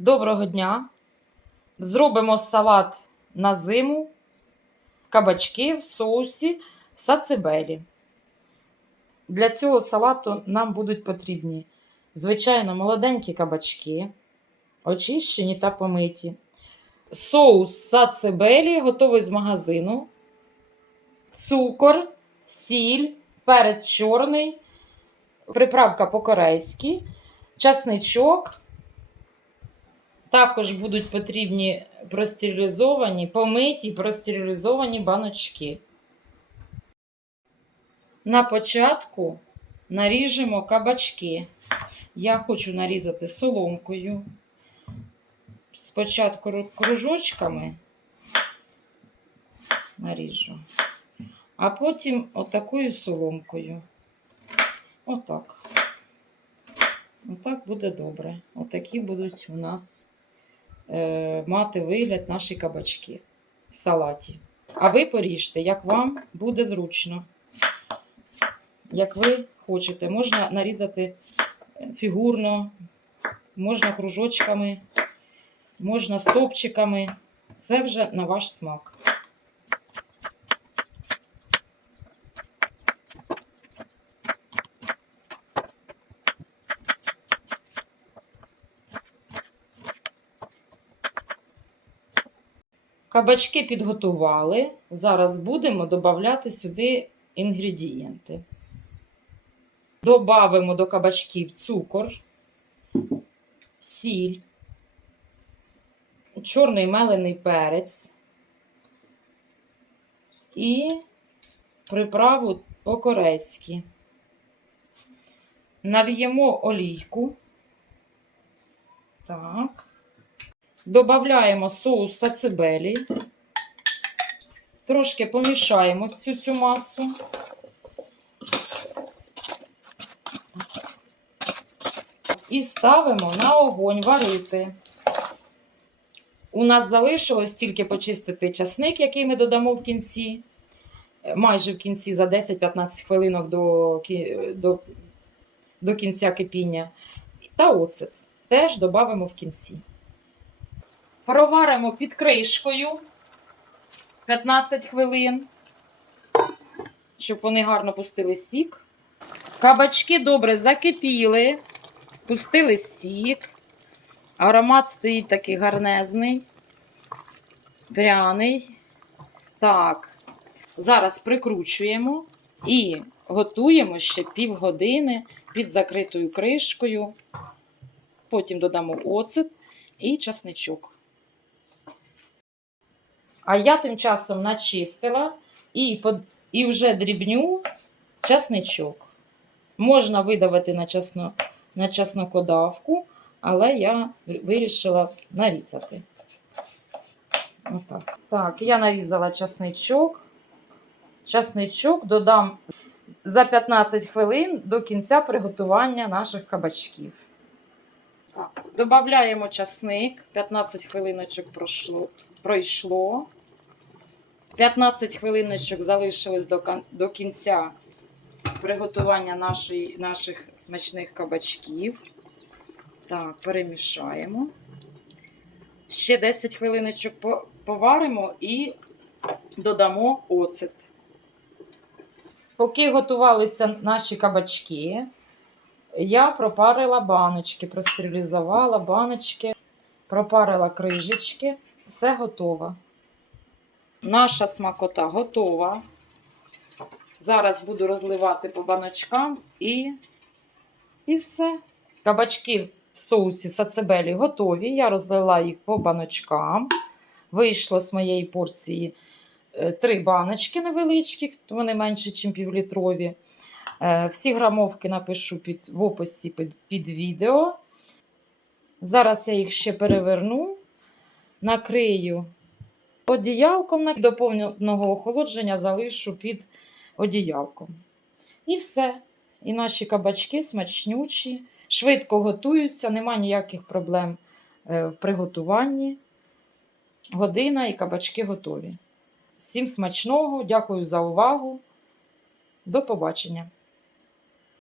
Доброго дня! Зробимо салат на зиму, кабачки в соусі сацебелі. Для цього салату нам будуть потрібні, звичайно, молоденькі кабачки, очищені та помиті. Соус сацебелі готовий з магазину, цукор, сіль, перець чорний, приправка по-корейськи, часничок. Також будуть потрібні простерилізовані, помиті простерилізовані баночки. На початку наріжемо кабачки. Я хочу нарізати соломкою. Спочатку кружочками наріжу, а потім отакою соломкою. Отак. Отак буде добре. Отакі будуть у нас мати вигляд наші кабачки в салаті. А ви поріжте, як вам буде зручно. Як ви хочете. Можна нарізати е, фігурно, можна кружочками, можна стопчиками. Це вже на ваш смак. Кабачки підготували. Зараз будемо додавати сюди інгредієнти. Добавимо до кабачків цукор, сіль, чорний мелений перець і приправу по-корейськи. Нальємо олійку. Так. Добавляємо соус сацебелі. Трошки помішаємо всю цю масу. І ставимо на огонь варити. У нас залишилось тільки почистити часник, який ми додамо в кінці. Е, Майже в кінці за 10-15 хвилинок до, до, до кінця кипіння. Та оцет теж додамо в кінці. Проваримо під кришкою 15 хвилин, щоб вони гарно пустили сік. Кабачки добре закипіли, пустили сік. Аромат стоїть такий гарнезний, пряний. Так, зараз прикручуємо і готуємо ще півгодини під закритою кришкою. Потім додамо оцет і часничок. А я тим часом начистила і, і вже дрібню часничок. Можна видавити на, часно, на часнокодавку, але я вирішила нарізати. Отак. Так, я нарізала часничок. Часничок додам за 15 хвилин до кінця приготування наших кабачків. Додаємо часник. 15 хвилиночок пройшло. 15 хвилиночок залишилось до, до кінця приготування нашої, наших смачних кабачків. Так, перемішаємо. Ще 10 хвилиночок поваримо і додамо оцет. Поки готувалися наші кабачки, я пропарила баночки, простерилізувала баночки, пропарила крижечки. Все готово. Наша смакота готова. Зараз буду розливати по баночкам і, і все. Кабачки в соусі сацебелі готові. Я розлила їх по баночкам. Вийшло з моєї порції е, три баночки невеличкі, вони менше, ніж півлітрові. Е, Всі грамовки напишу під, в описі під, під відео. Зараз я їх ще переверну, накрию одіялком на- до повного охолодження залишу під одіялком. І все. І наші кабачки смачнючі, швидко готуються, нема ніяких проблем е, в приготуванні. Година і кабачки готові. Всім смачного, дякую за увагу. До побачення!